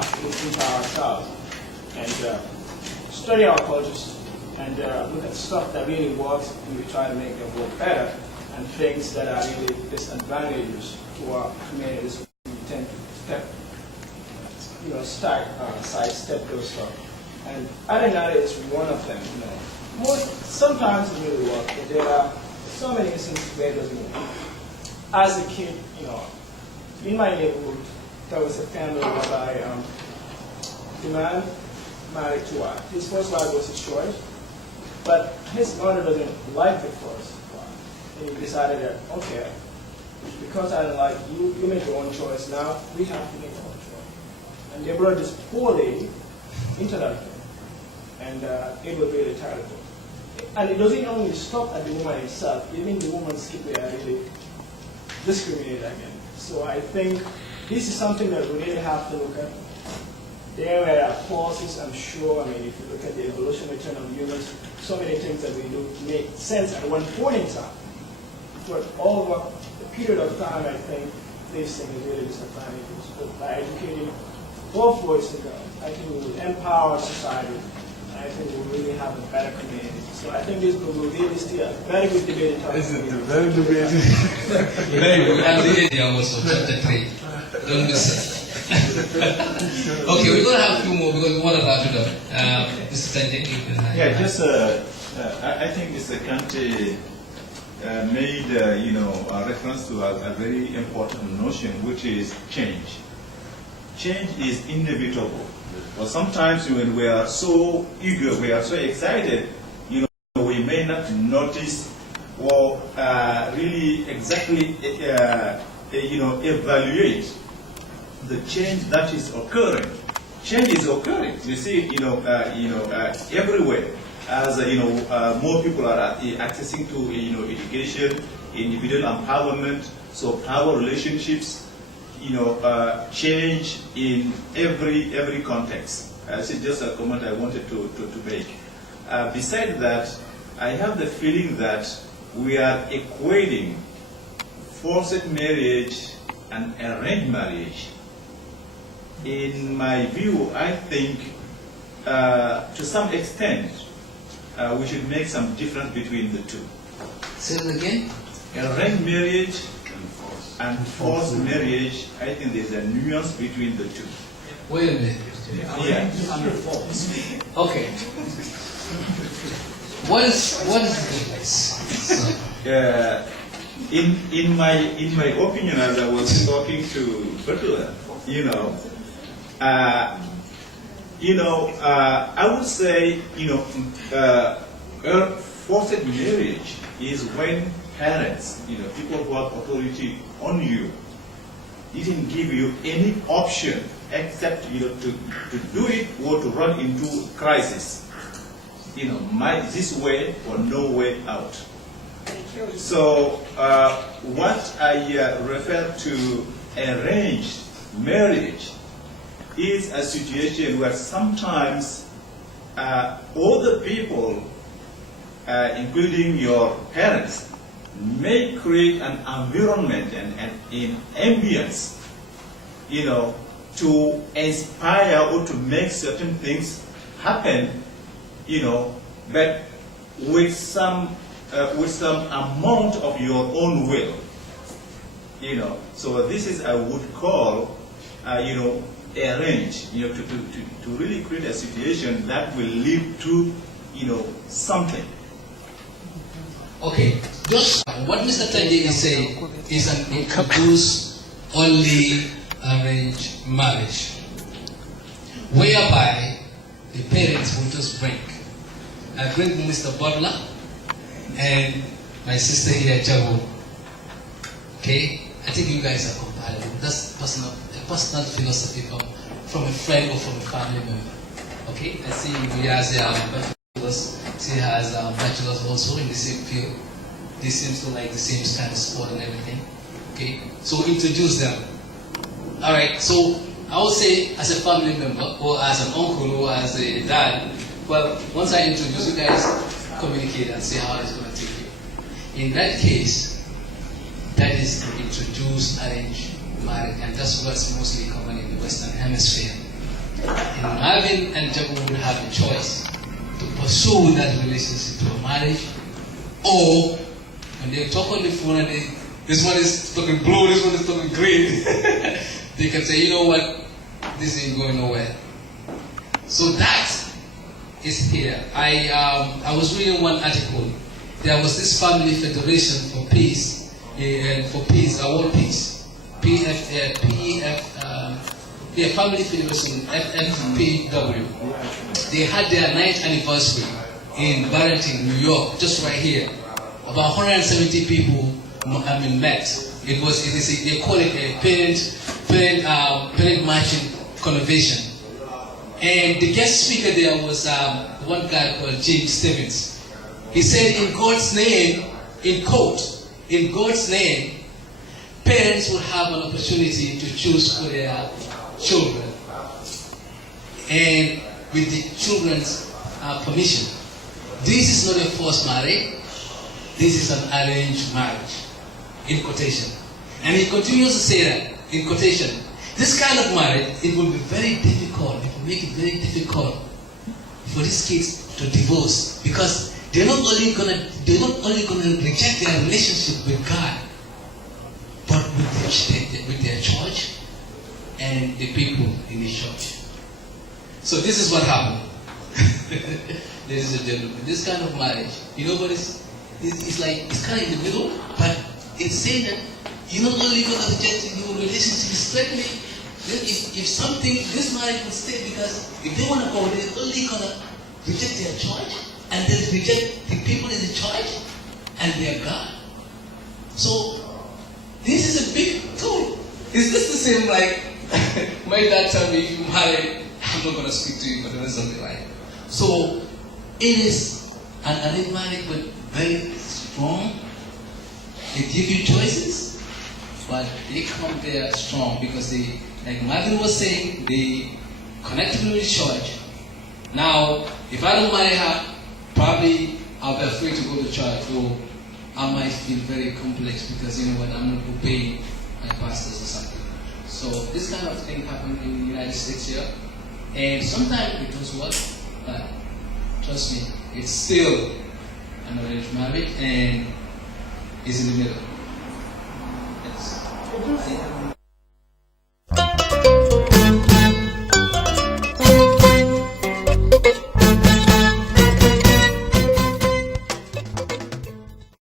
have to look into ourselves and study our cultures and look at stuff that really works, and we try to make them work better, and things that are really disadvantageous to our communities. We tend to sidestep those stuff. And I think that is one of them. Sometimes it really works, but there are so many instances where it doesn't work. As a kid, in my neighborhood, there was a family whereby the man married to wife. His first wife was his choice, but his mother doesn't like the first wife. And he decided that, okay, because I don't like you, you make your own choice now, we have to make our own choice. And they brought this poor lady into that thing, and it was really terrible. And it doesn't only stop at the woman itself, even the woman's people are really discriminated against. So I think this is something that we really have to look at. There are causes, I'm sure. I mean, if you look at the evolutionary trend of humans, so many things that we do make sense at one point in time. But over a period of time, I think these things are really disadvantageous. But by educating both boys and girls, I think we will empower society. And I think we'll really have a better community. So I think this will really still a very good debate. It's a very debate. Very good. And the area was of chapter 3. Don't miss it. Okay, we're going to have a few more because we want to wrap it up. Mr. Tanjay, you can yeah, just I think Mr. Kante made a reference to a very important notion, which is change. Change is inevitable. But sometimes when we are so eager, we are so excited, we may not notice or really exactly evaluate the change that is occurring. Change is occurring. We see it, everywhere. As more people are accessing to education, individual empowerment, so power relationships, change in every context. This is just a comment I wanted to make. Besides that, I have the feeling that we are equating forced marriage and arranged marriage. In my view, I think to some extent we should make some difference between the two. say it again. Arranged marriage and forced marriage, I think there's a nuance between the two. Wait a minute. Yeah. Okay. What is the difference? In my opinion, as I was talking to Butler, I would say, forced marriage is when parents, people who have authority on you, didn't give you any option except to do it or to run into crisis. This way or no way out. So what I refer to arranged marriage is a situation where sometimes all the people, including your parents, may create an environment and an ambience, to inspire or to make certain things happen, but with some amount of your own will, So this is I would call, arrange, to really create a situation that will lead to, something. Okay, just what Mr. Tanjay is saying is an introduced only arranged marriage, whereby the parents will just bring. I bring Mr. Butler and my sister here, Jago. Okay, I think you guys are compatible. That's a personal philosophy from a friend or from a family member. Okay, I see he has bachelor's. She has a bachelor's also in the same field. They seems to like the same kind of sport and everything. Okay, so introduce them. All right, so I would say as a family member or as an uncle or as a dad, well, once I introduce you guys, communicate and see how it's going to take you. In that case, that is the introduced arranged marriage, and that's what's mostly common in the Western Hemisphere. And Marvin and Jacob would have a choice to pursue that relationship to a marriage, or when they talk on the phone and this one is talking blue, this one is talking green, they can say, you know what, this ain't going nowhere. So that is here. I was reading one article. There was this Family Federation for Peace, World Peace, Family Federation, FFPW. They had their 9th anniversary in Barrington, New York, just right here. About 170 people met. They call it a parent marching convention. And the guest speaker there was one guy called James Stevens. He said, in God's name, in quote, in God's name, parents will have an opportunity to choose for their children. And with the children's permission. This is not a forced marriage. This is an arranged marriage, in quotation. And he continues to say that, in quotation, this kind of marriage, it will be very difficult, it will make it very difficult for these kids to divorce, because they're not only gonna reject their relationship with God, but with their church and the people in the church. So this is what happened. Ladies and gentlemen, this kind of marriage, you know what it's kind of in the middle, but it's saying that you're not only going to reject your relationship strictly. If something, this marriage will stay, because if they want to go, they're only going to reject their church, and then reject the people in the church and their God. So this is a big tool. Is this the same like my dad told me, if you marry, I'm not going to speak to you for the rest of the life. So it is an arranged marriage, but very strong. They give you choices, but they come there strong because they, like Marvin was saying, they connect me with church. Now, if I don't marry her, probably I'll be afraid to go to church, or I might feel very complex because, you know what, I'm not obeying my pastors or something. So this kind of thing happened in the United States here, and sometimes it does work, but trust me, it's still an arranged marriage and it's in the middle. Yes.